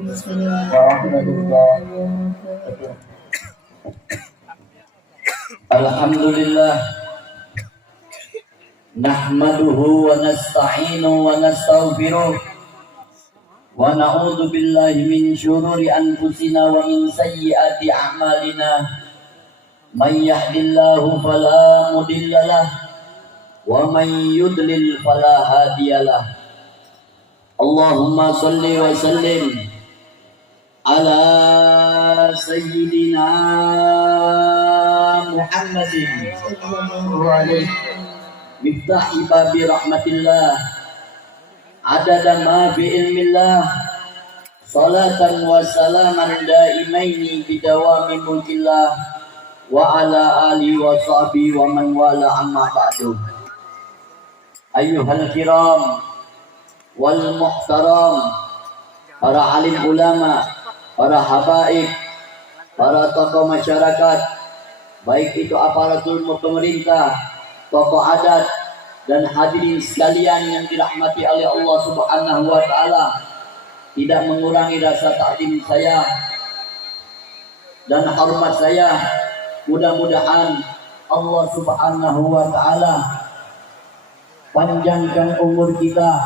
warahmatullahi wabarakatuh. Alhamdulillah nahmaduhu wa nasta'inu wa nastaghfiruh wa na'udzu billahi min syururi anfusina wa min sayyiati a'malina. May yahdihillahu fala mudhillalah wa may yudlil fala hadiyalah. Allahumma shalli wa sallim ala sayyidina Muhammadin wa alihi miftahi babi rahmatillah adada ma bi ilmillah salatan wa salaman daimaini bidawami mulkillah wa ala alihi wa sahbihi wa man wala amma ba'du. Ayyuhal kiram wal muhtaram, para alim ulama, para habaib, para tokoh masyarakat, baik itu aparatur pemerintah, tokoh adat, dan hadirin sekalian yang dirahmati oleh Allah Subhanahu wa taala, tidak mengurangi rasa takdim saya dan hormat saya. Mudah-mudahan Allah Subhanahu wa taala panjangkan umur kita,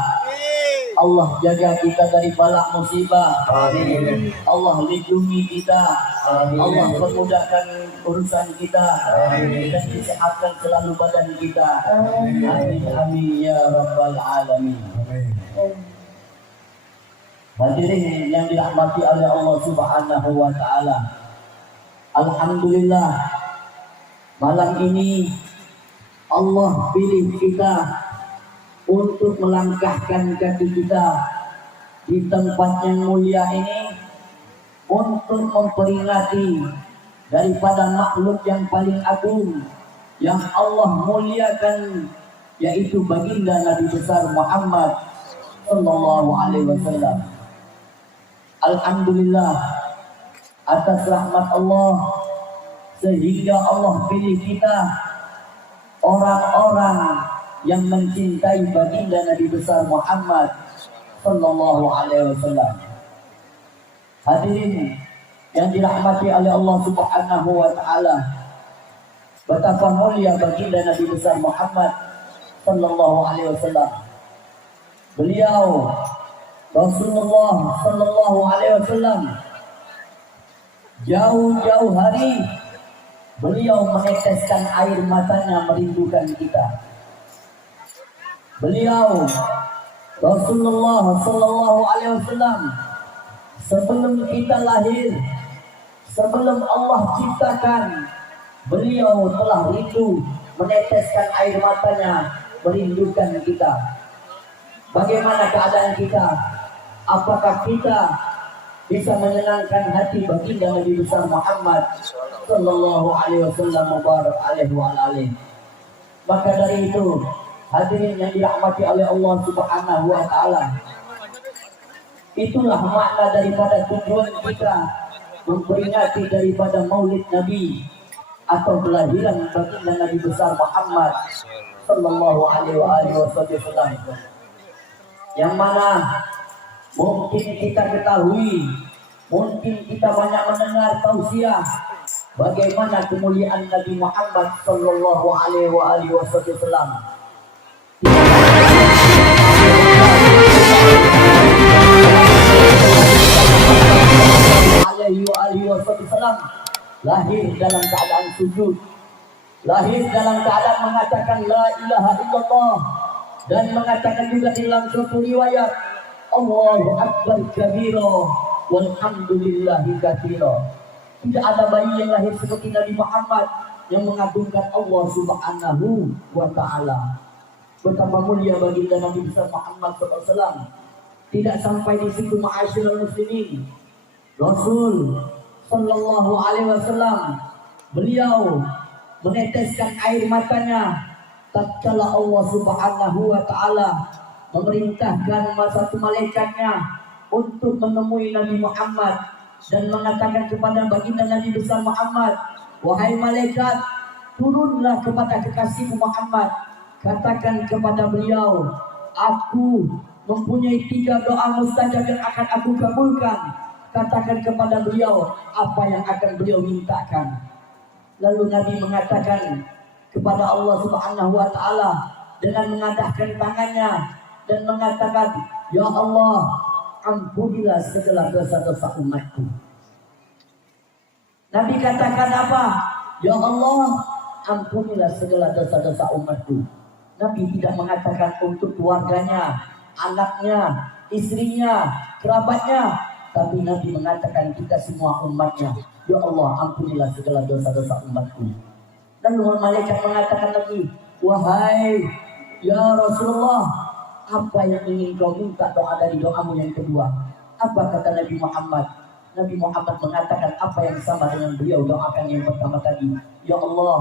Allah jaga kita dari bala musibah. Amin. Allah lindungi kita. Amin. Allah permudahkan urusan kita. Amin. Dan disehatkan selalu badan kita. Amin. Amin. Amin ya rabbal alamin. Amin. Hadirin yang dirahmati oleh Allah Subhanahu wa taala. Alhamdulillah, malam ini Allah pilih kita untuk melangkahkan kaki kita di tempat yang mulia ini untuk memperingati daripada makhluk yang paling agung yang Allah muliakan, yaitu baginda Nabi besar Muhammad sallallahu alaihi wasallam. Alhamdulillah atas rahmat Allah sehingga Allah pilih kita orang-orang yang mencintai baginda Nabi besar Muhammad sallallahu alaihi wasallam. Hadirin yang dirahmati oleh Allah Subhanahu wa taala, betapa mulia baginda Nabi besar Muhammad sallallahu alaihi wasallam. Beliau Rasulullah sallallahu alaihi wasallam jauh-jauh hari beliau meneteskan air matanya merindukan kita. Beliau Rasulullah sallallahu alaihi wasallam sebelum kita lahir, sebelum Allah ciptakan, beliau telah rindu meneteskan air matanya merindukan kita. Bagaimana keadaan kita? Apakah kita bisa menyenangkan hati baginda Nabi besar Muhammad sallallahu alaihi wasallam mubarak alaihi wa alihi? Maka dari itu, hadirin yang dirahmati oleh Allah Subhanahu wa taala, itulah makna daripada tujuan kita memperingati daripada Maulid Nabi atau kelahiran baginda Nabi besar Muhammad sallallahu alaihi wasallam, yang mana mungkin kita ketahui, mungkin kita banyak mendengar tausiah bagaimana kemuliaan Nabi Muhammad sallallahu alaihi wasallam. Alaihi wasallam lahir dalam keadaan sujud, lahir dalam keadaan mengatakan la ilaha illallah, dan mengatakan juga di dalam suatu riwayat Allahu akbar kabira walhamdulillahi katsira. Tidak ada bayi yang lahir seperti Nabi Muhammad yang mengagungkan Allah Subhanahu wa taala. Betapa mulia baginda Nabi besar Muhammad SAW. Tidak sampai di situ, ma'asyiral muslimin, Rasul sallallahu alaihi wasallam beliau meneteskan air matanya tatkala Allah Subhanahu wa taala memerintahkan satu malaikatnya untuk menemui Nabi Muhammad dan mengatakan kepada baginda Nabi besar Muhammad, wahai malaikat, turunlah kepada kekasihmu Muhammad, katakan kepada beliau, aku mempunyai 3 doa mustajab yang akan aku kabulkan. katakan kepada beliau apa yang akan beliau mintakan. Lalu Nabi mengatakan kepada Allah Subhanahu wa taala dengan mengadahkan tangannya dan mengatakan, "Ya Allah, ampunilah segala dosa-dosa umatku." Nabi katakan apa? "Ya Allah, ampunilah segala dosa-dosa umatku." Nabi tidak mengatakan untuk keluarganya, anaknya, istrinya, kerabatnya, tapi Nabi mengatakan kita semua umatnya. "Ya Allah, ampunilah segala dosa-dosa umatku." Dan malaikat mengatakan lagi, "Wahai ya Rasulullah, apa yang ingin kau minta doa dari doamu yang kedua?" Apa kata Nabi Muhammad? Nabi Muhammad mengatakan apa yang sama dengan beliau doakan yang pertama tadi. "Ya Allah,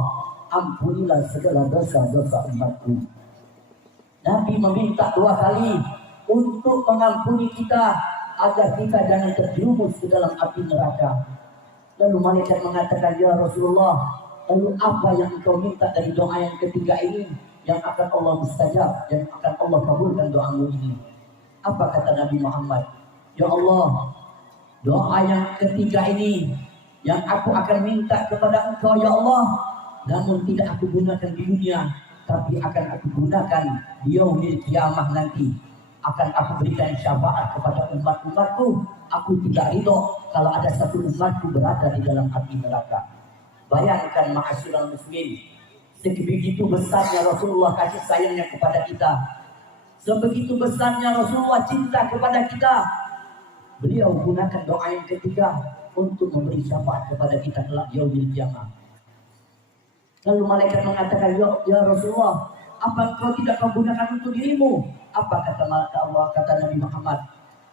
ampunilah segala dosa-dosa umatku." Nabi meminta 2 kali untuk mengampuni kita agar kita jangan terjerumus ke dalam api neraka. Lalu malaikat mengatakan, "Ya Rasulullah, lalu apa yang engkau minta dari doa yang ketiga ini yang akan Allah mustajab, yang akan Allah kabulkan doamu ini?" Apa kata Nabi Muhammad? "Ya Allah, doa yang ketiga ini yang aku akan minta kepada engkau ya Allah, namun tidak aku gunakan di dunia, tapi akan aku gunakan di yaumil kiamah nanti. Akan aku berikan syafaat kepada umat-umatku. Aku tidak ridho kalau ada satu umatku berada di dalam api neraka." Bayangkan ma'asyiral muslimin, sebegitu besarnya Rasulullah kasih sayangnya kepada kita, sebegitu besarnya Rasulullah cinta kepada kita. Beliau gunakan doa yang ketiga untuk memberi syafaat kepada kita kelak yaumil kiamah. Lalu malaikat mengatakan, "Ya Rasulullah, apa engkau tidak kau gunakan untuk dirimu?" Apa kata Allah, kata Nabi Muhammad,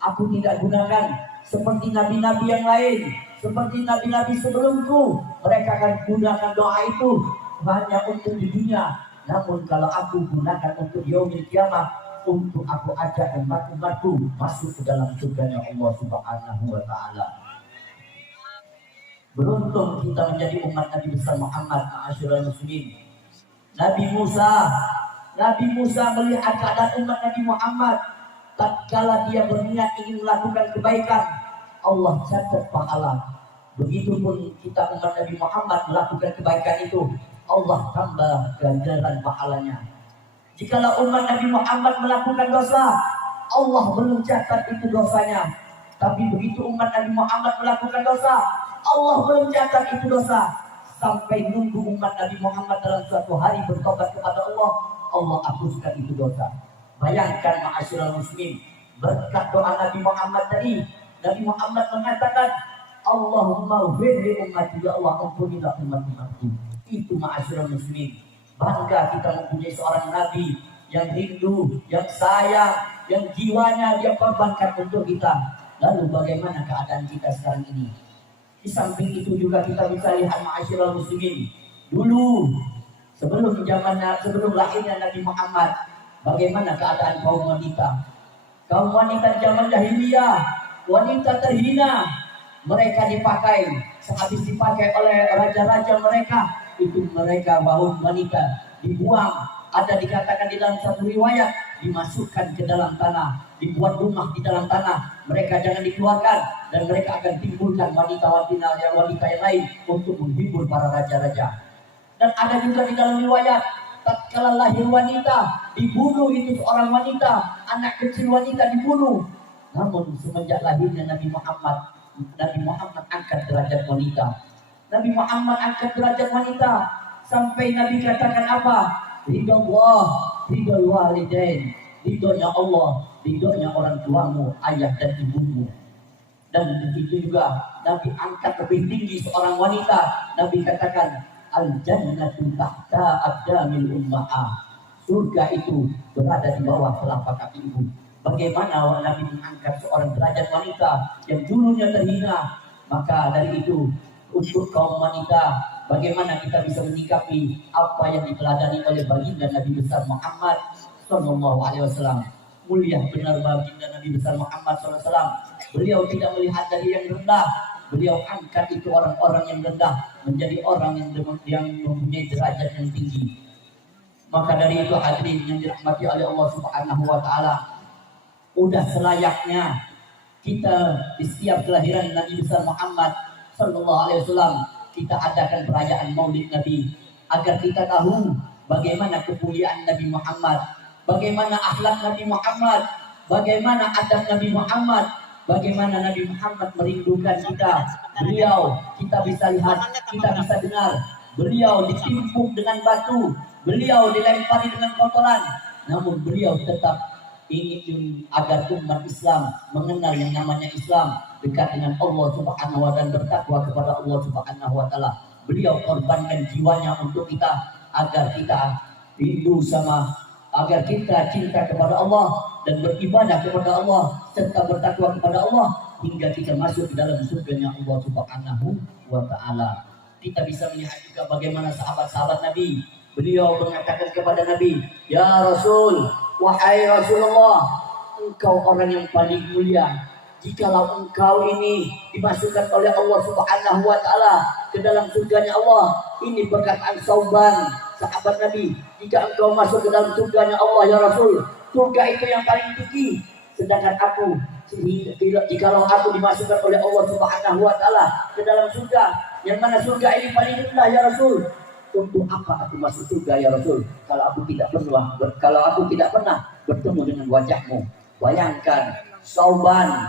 "Aku tidak gunakan seperti nabi-nabi yang lain, seperti nabi-nabi sebelumku. Mereka akan gunakan doa itu hanya untuk di dunia. Namun kalau aku gunakan untuk yaumil kiamah, untuk aku ajak umat-umatku masuk ke dalam surga Allah Subhanahu wa taala." Beruntung kita menjadi umat Nabi besar Muhammad, ma'asyiral muslimin. Nabi Musa melihat keadaan umat Nabi Muhammad. Tatkala dia berniat ingin melakukan kebaikan, Allah catat pahala. Begitupun kita umat Nabi Muhammad melakukan kebaikan itu, Allah tambah ganjaran pahalanya. Jikalau umat Nabi Muhammad melakukan dosa, Allah belum catat itu dosanya. Tapi begitu umat Nabi Muhammad melakukan dosa, Allah belum catat itu dosa. Sampai nunggu umat Nabi Muhammad dalam suatu hari bertobat kepada Allah, Allah hapuskan itu dosa. Bayangkan ma'asyiral muslimin, berkat doa Nabi Muhammad tadi, Nabi Muhammad mengatakan, "Allahumma ighfir li ummati, ya Allah ampunilah umat-umatku." Itu ma'asyiral muslimin, bangga kita mempunyai seorang nabi yang rindu, yang sayang, yang jiwanya dia korbankan untuk kita. Lalu bagaimana keadaan kita sekarang ini? Di samping itu juga kita bisa lihat ma'asyiral muslimin, dulu sebelum lahirnya Nabi Muhammad, bagaimana keadaan kaum wanita? Kaum wanita zaman jahiliyah, wanita terhina. Mereka sehabis dipakai oleh raja-raja mereka, itu mereka bahu wanita dibuang. Ada dikatakan di dalam satu riwayat, dimasukkan ke dalam tanah, dibuat rumah di dalam tanah. Mereka jangan dikeluarkan, dan mereka akan timbulkan wanita-wanita yang lain untuk menghibur para raja-raja. Dan ada juga di dalam riwayat, tatkala lahir wanita, dibunuh itu seorang wanita, anak kecil wanita dibunuh. Namun semenjak lahirnya Nabi Muhammad angkat derajat wanita. Nabi Muhammad angkat derajat wanita sampai Nabi katakan apa? Ridha Allah, ridha walidain, ridhonya Allah, ridhonya orang tuamu, ayah dan ibumu. Dan begitu juga Nabi angkat lebih tinggi seorang wanita. Nabi katakan, "Al-jannatu tahta aqdamil ummah." Surga itu berada di bawah telapak kaki ibu. Bagaimana Nabi mengangkat seorang derajat wanita yang dulunya terhina? Maka dari itu, untuk kaum wanita, bagaimana kita bisa menyikapi apa yang diteladani oleh baginda Nabi besar Muhammad SAW. Mulia benar baginda Nabi besar Muhammad SAW. Beliau tidak melihat dari yang rendah. Beliau angkat itu orang-orang yang rendah menjadi orang yang mempunyai derajat yang tinggi. Maka dari itu hadirin yang dirahmati oleh Allah Subhanahu wa taala, udah selayaknya kita di setiap kelahiran Nabi besar Muhammad Sallallahu Alaihi Wasallam kita adakan perayaan Maulid Nabi agar kita tahu bagaimana kemuliaan Nabi Muhammad, bagaimana akhlak Nabi Muhammad, bagaimana adab Nabi Muhammad, bagaimana Nabi Muhammad merindukan kita. Beliau kita bisa lihat, kita bisa dengar. Beliau ditimpuk dengan batu, beliau dilempari dengan kotoran, namun beliau tetap ingin agar umat Islam mengenal yang namanya Islam, dekat dengan Allah Subhanahu wa taala dan bertakwa kepada Allah Subhanahu wa taala. Beliau korbankan jiwanya untuk kita agar kita rindu sama, agar kita cinta kepada Allah dan beribadah kepada Allah serta bertakwa kepada Allah hingga kita masuk ke dalam surganya Allah Subhanahu wa taala. Kita bisa melihat juga bagaimana sahabat-sahabat Nabi. Beliau mengatakan kepada Nabi, "Ya Rasul, wahai Rasulullah, engkau orang yang paling mulia. Jikalau engkau ini dimasukkan oleh Allah Subhanahu wa taala ke dalam surganya Allah." Ini perkataan Sauban, sahabat Nabi. Jika engkau masuk ke dalam surganya Allah ya Rasul, surga itu yang paling tinggi. Sedangkan aku, jikalau aku dimasukkan oleh Allah Subhanahu wa taala ke dalam surga, yang mana surga ini paling rendah ya Rasul. Untuk apa aku masuk surga ya Rasul kalau aku tidak pernah bertemu dengan wajahmu. Bayangkan Sauban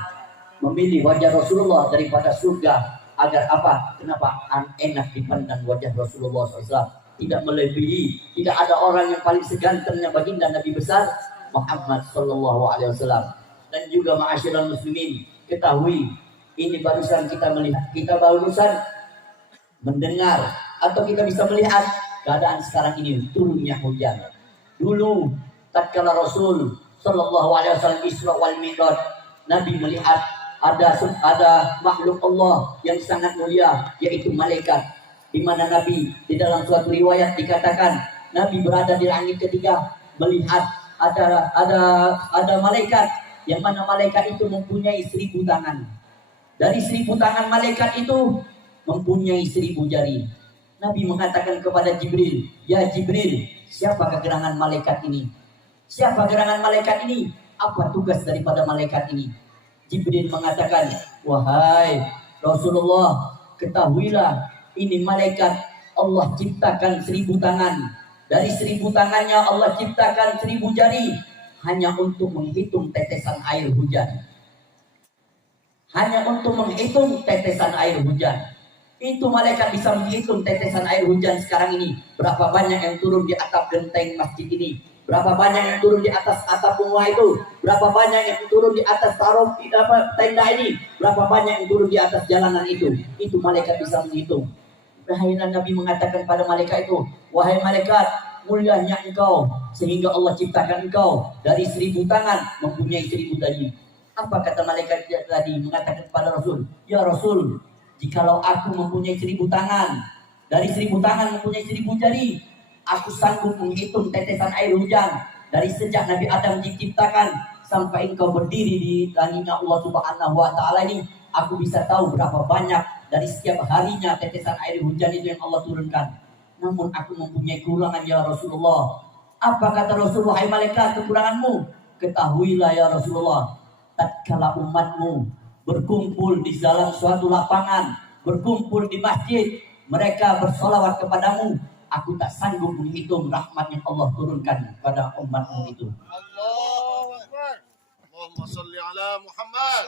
memilih wajah Rasulullah daripada surga. Agar apa? Kenapa? Enak dipandang wajah Rasulullah SAW. Tidak melebihi. Tidak ada orang yang paling segantengnya baginda Nabi besar Muhammad Sallallahu Alaihi Wasallam. Dan juga ma'asyiral muslimin, ketahui ini barusan kita melihat, kita barusan mendengar atau kita bisa melihat keadaan sekarang ini turunnya hujan. Dulu tatkala Rasul Sallallahu Alaihi Wasallam Isra wal Mi'raj, Nabi melihat ada makhluk Allah yang sangat mulia, yaitu malaikat. Di mana Nabi di dalam suatu riwayat dikatakan Nabi berada di langit ketiga melihat ada malaikat, yang mana malaikat itu mempunyai 1000 tangan. Dari 1000 tangan malaikat itu mempunyai 1000 jari. Nabi mengatakan kepada Jibril, "Ya Jibril, siapa gerangan malaikat ini? Siapa gerangan malaikat ini? Apa tugas daripada malaikat ini?" Jibril mengatakan, "Wahai Rasulullah, ketahuilah ini malaikat Allah ciptakan 1000 tangan. Dari 1000 tangannya Allah ciptakan 1000 jari hanya untuk menghitung tetesan air hujan. Hanya untuk menghitung tetesan air hujan. Itu malaikat bisa menghitung tetesan air hujan sekarang ini. Berapa banyak yang turun di atap genteng masjid ini. Berapa banyak yang turun di atas atap rumah itu. Berapa banyak yang turun di atas tenda ini. Berapa banyak yang turun di atas jalanan itu. Itu malaikat bisa menghitung." Akhirnya Nabi mengatakan pada malaikat itu, "Wahai malaikat, mulianya engkau sehingga Allah ciptakan engkau dari 1000 tangan mempunyai 1000 jari." Apa kata malaikat tadi? Mengatakan kepada Rasul, "Ya Rasul, jikalau aku mempunyai 1000 tangan, dari 1000 tangan mempunyai 1000 jari, aku sanggup menghitung tetesan air hujan dari sejak Nabi Adam diciptakan sampai engkau berdiri di langitnya Allah Subhanahu wa taala ini, aku bisa tahu berapa banyak dari setiap harinya tetesan air hujan itu yang Allah turunkan. Namun aku mempunyai kekurangan ya Rasulullah." Apa kata Rasulullah? "Hai malaikat, kekuranganmu? Ketahuilah ya Rasulullah, tatkala umatmu berkumpul di dalam suatu lapangan, berkumpul di masjid, mereka bersolawat kepadamu, aku tak sanggup menghitung rahmat yang Allah turunkan pada umatmu itu." Allahu Akbar. Allahumma salli ala Muhammad.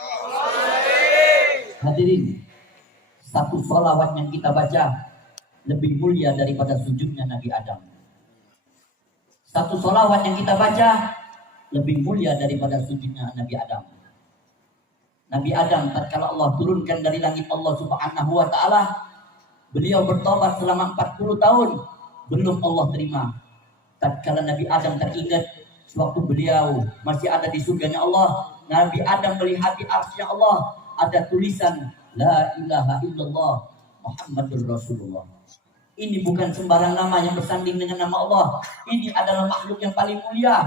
Hadirin, satu solawat yang kita baca lebih mulia daripada sujudnya Nabi Adam. Satu solawat yang kita baca lebih mulia daripada sujudnya Nabi Adam. Nabi Adam tatkala Allah turunkan dari langit Allah Subhanahu wa taala, beliau bertobat selama 40 tahun, belum Allah terima. Tatkala Nabi Adam teringat sewaktu beliau masih ada di surganya Allah, Nabi Adam melihat di arsy-Nya Allah ada tulisan La ilaha illallah Muhammadur Rasulullah. Ini bukan sembarang nama yang bersanding dengan nama Allah. Ini adalah makhluk yang paling mulia.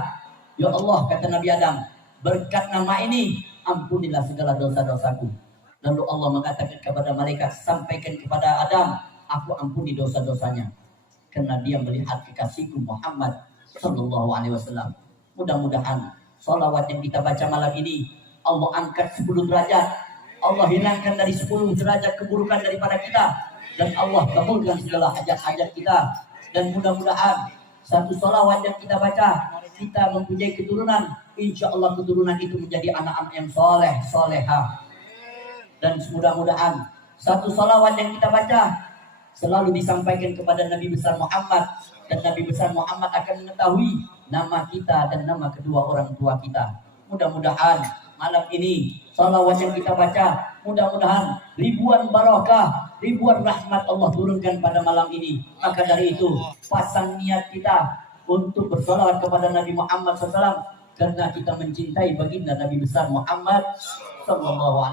Ya Allah, kata Nabi Adam, berkat nama ini ampunilah segala dosa-dosaku. Lalu Allah mengatakan kepada malaikat, sampaikan kepada Adam, aku ampuni dosa-dosanya. Karena dia melihat kekasihku Muhammad Sallallahu Alaihi Wasallam. Mudah-mudahan salawat yang kita baca malam ini Allah angkat 10 derajat, Allah hilangkan dari 10 derajat keburukan daripada kita, dan Allah kabulkan segala hajat-hajat kita. Dan mudah-mudahan satu salawat yang kita baca, kita mempunyai keturunan, insya Allah keturunan itu menjadi anak-anak yang soleh, soleha. Dan mudah-mudahan satu salawat yang kita baca selalu disampaikan kepada Nabi besar Muhammad, dan Nabi besar Muhammad akan mengetahui nama kita dan nama kedua orang tua kita. Mudah-mudahan malam ini salawat yang kita baca, mudah-mudahan ribuan barakah, ribuan rahmat Allah turunkan pada malam ini. Maka dari itu pasang niat kita untuk bersalawat kepada Nabi Muhammad SAW, karena kita mencintai baginda Nabi besar Muhammad SAW.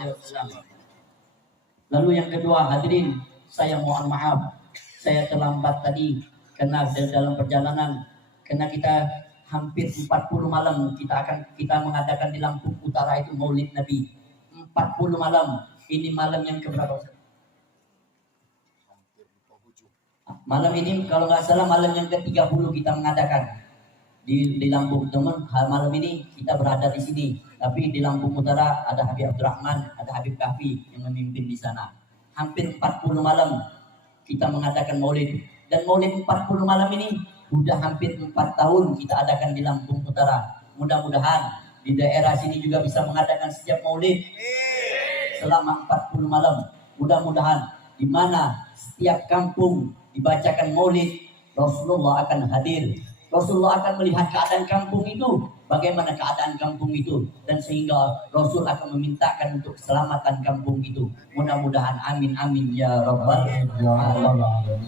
Lalu yang kedua, hadirin, saya mohon maaf, saya terlambat tadi karena dalam perjalanan, karena kita hampir 40 malam kita mengadakan di Lampung Utara itu Maulid Nabi. 40 malam. Ini malam yang keberapa? Malam ini kalau nggak salah malam yang ke-30 kita mengadakan di Lampung, teman. Malam ini kita berada di sini, tapi di Lampung Utara ada Habib Abdurrahman, ada Habib Kahfi yang memimpin di sana. Hampir 40 malam kita mengadakan Maulid, dan Maulid 40 malam ini sudah hampir 4 tahun kita adakan di Lampung Utara. Mudah-mudahan di daerah sini juga bisa mengadakan setiap Maulid selama 40 malam. Mudah-mudahan di mana setiap kampung dibacakan Maulid, Rasulullah akan hadir. Rasulullah akan melihat keadaan kampung itu, bagaimana keadaan kampung itu, dan sehingga Rasul akan memintakan untuk keselamatan kampung itu. Mudah-mudahan amin amin ya rabbal alamin.